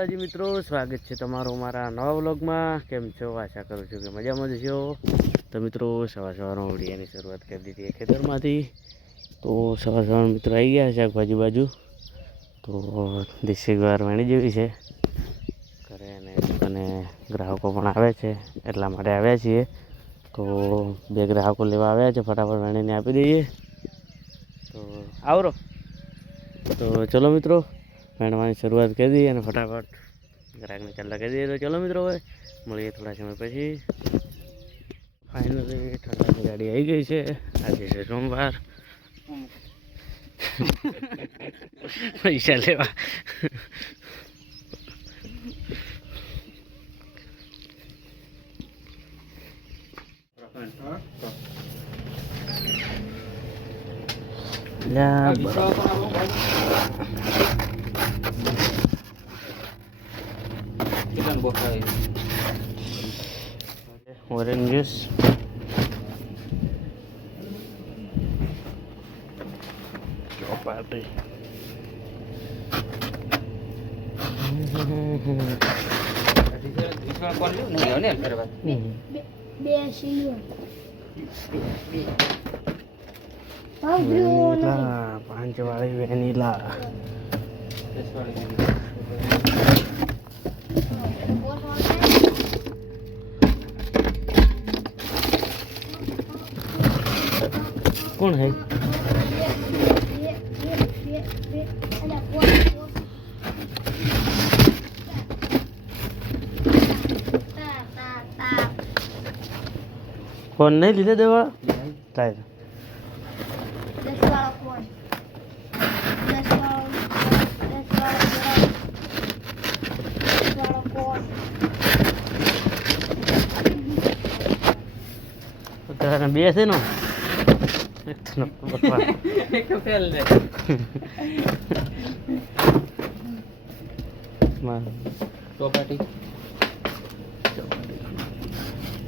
માતાજી મિત્રો, સ્વાગત છે તમારું મારા નવા વ્લોગમાં। કેમ છો? આશા કરું છું કે મજામાં જ છો। તો મિત્રો સવારમાં વિડીયોની શરૂઆત કરી દીધી ખેતરમાંથી। તો સવાર મિત્રો આવી ગયા શાકભાજી બાજુ। તો દેશી ગુવાર વણી જેવી છે ઘરે અને ગ્રાહકો પણ આવે છે, એટલા માટે આવ્યા છીએ। તો બે ગ્રાહકો લેવા આવ્યા છે, ફટાફટ વણીને આપી દઈએ। તો આવરો તો ચલો મિત્રો વેણવાની શરૂઆત કરી દઈએ અને ફટાફટ ગ્રાહકને ચાલતા કરી દઈએ। તો ચલો મિત્રો હવે મળીએ થોડા સમય પછી। ફાઇનલી ઠંડાની ગાડી આવી ગઈ છે। આજે છે સોમવાર, પૈસા લેવા। ઓરેન્જ જ્યુસ ચોપાટી પાંચ વાળી વેનીલા कौन है? कौन नहीं लीधे देवा टाइम બે છે નો ચોપાટી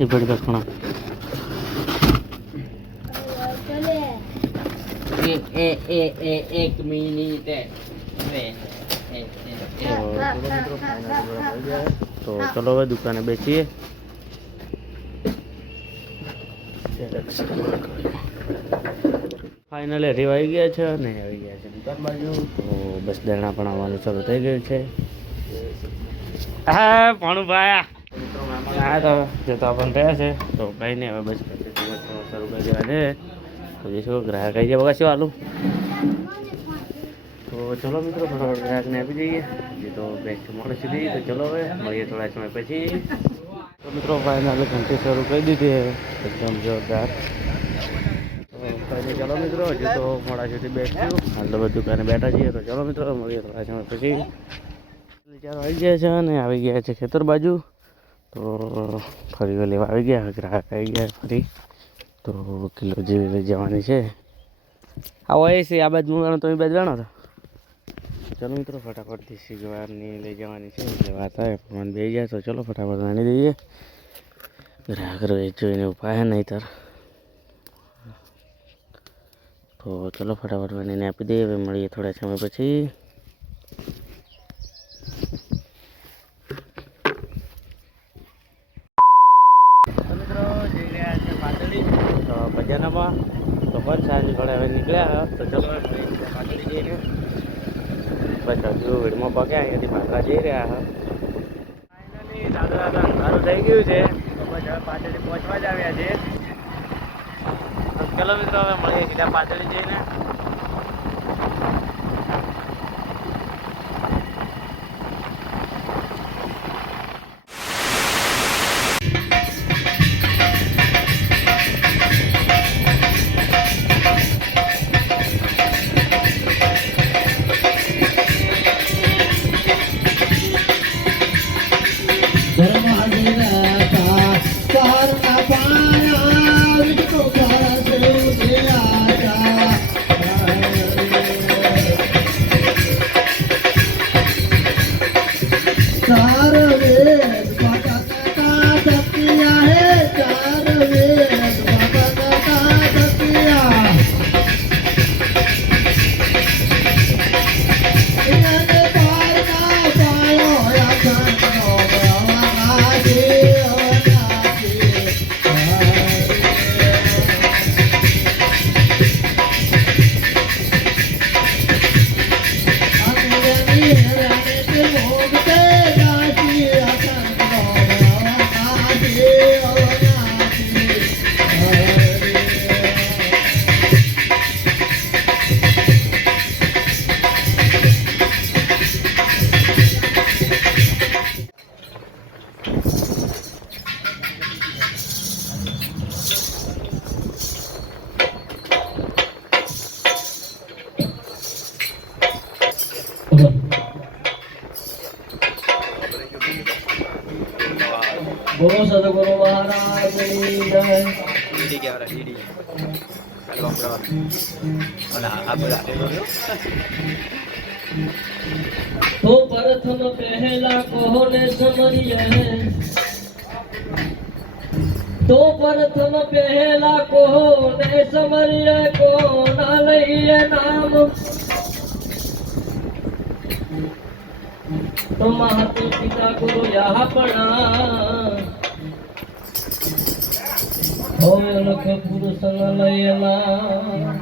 એ બડી દખણા એક મિનિટ તો ચલો હવે દુકાને બેસીએ। ફાઇનલી હરીફ આવી ગયા છે અને આવી ગયા છે દુકાન બાજુ। તો બસ દેણા પણ આવવાનું શરૂ થઈ ગયું છે। હા ભણુભાઈ હા તો જતા પણ રહ્યા છે। તો કંઈ નહીં, હવે બસ શરૂ કરી દેવા છે। તો શું ગ્રાહક આવી જાય બગા શું હાલું। તો ચલો મિત્રો ફટાફટ ગ્રાહકને આપી દઈએ, જે તો બેસ્ટ મળે સુધી। તો ચલો હવે મળીએ થોડા સમય પછી। તો મિત્રો ફાઇનલી ઘંટી શરૂ કરી દીધી એકદમ જોરદાર। ચલો મિત્રો હજુ તો મોડા સુધી બેઠ્યું, હાલ તો દુકાને બેઠા છીએ। તો ચલો મિત્રો મળીએ થોડા સમય પછી। વિચારો આવી ગયા છે અને આવી ગયા છે ખેતર બાજુ। તો ફરી લેવા આવી ગયા, ગ્રાહક આવી ગયા ફરી। તો કિલો જેવી લઈ જવાની છે। આવો એ છે આ બાજુ તો એ બાજુ જાણો હતા। ચલો મિત્રો ફટાફટ દેશી ગુવારની લઈ જવાની છે એટલે વાત આવે મન બે જાય। તો ચલો ફટાફટ વાણી દઈએ, ગ્રાહક જોઈને ઉપાય નહીં તાર। તો ચલો ફટાફટ વાણીને આપી દઈએ, હવે મળીએ થોડા સમય પછી। મિત્રો જઈ રહ્યા છે પાટડી તો બજારમાં। તો પણ સાંજ ઘરે હવે નીકળ્યા। તો ચલો પાટડી જઈને બસ હજુ વીડમાં પગ્યા, અહીંયાથી પાટલા જઈ રહ્યા। ફાઇનલી દાદા અંધારું થઈ ગયું છે, તો બસ હવે પાટડી પહોંચવા જ આવ્યા છે। ચલો મિત્રો હવે મળીએ સીધા પાટડી જઈને। બોલો સદગુરુ મહારાજની જય. ડીડી કેવરા ડીડી કાલે વાપરવા ઓલા આ બધા તો પ્રથમ પહેલા કોને સમરીએ તો પ્રથમ પહેલા કોને સમરીએ કોના લઈએ નામ તો માતા પિતા ગુરુ આપણા હોય લખ પુરુષ ન લયેલા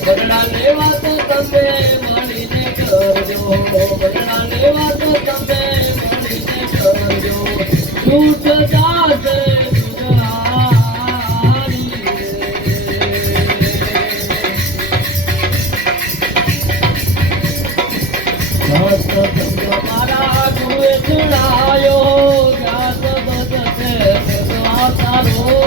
બદલા લેવા તો તમે મળીને કરજો બદલા લેવા તો તમે મળીને કરજો છૂટ જાશે મારા ગુરુએ ચડાયો જાત બદતે તારો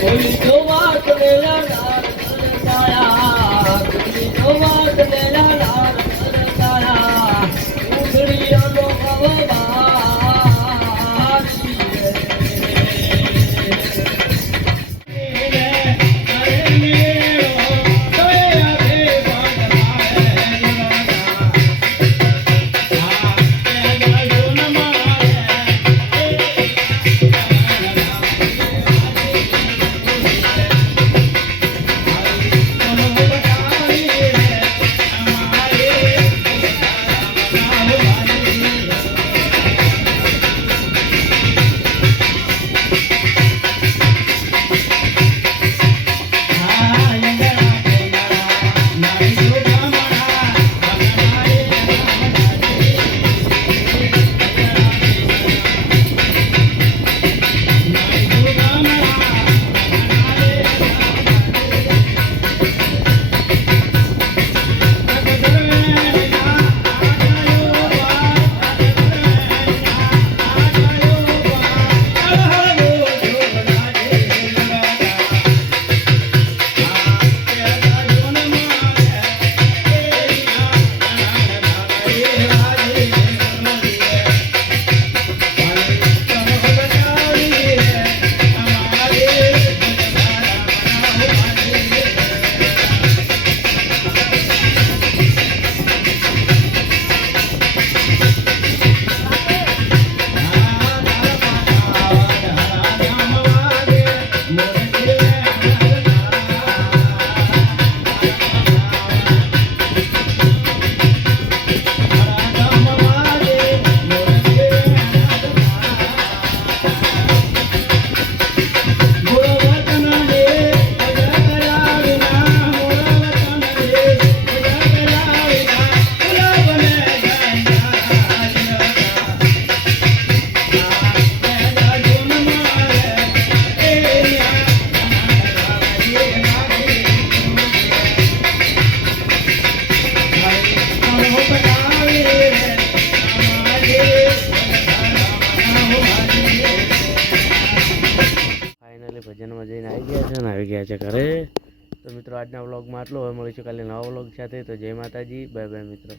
કોઈ જો વાત મેલા નાર કરતાયા કોઈ જો વાત મેલા નાર કરતાયા ઉઘડીયાનો તો મિત્રો આજના વ્લોગમાં આટલો. હવે મળીશું કાલે નવા વ્લોગ સાથે. તો જય માતાજી, બાય બાય મિત્રો.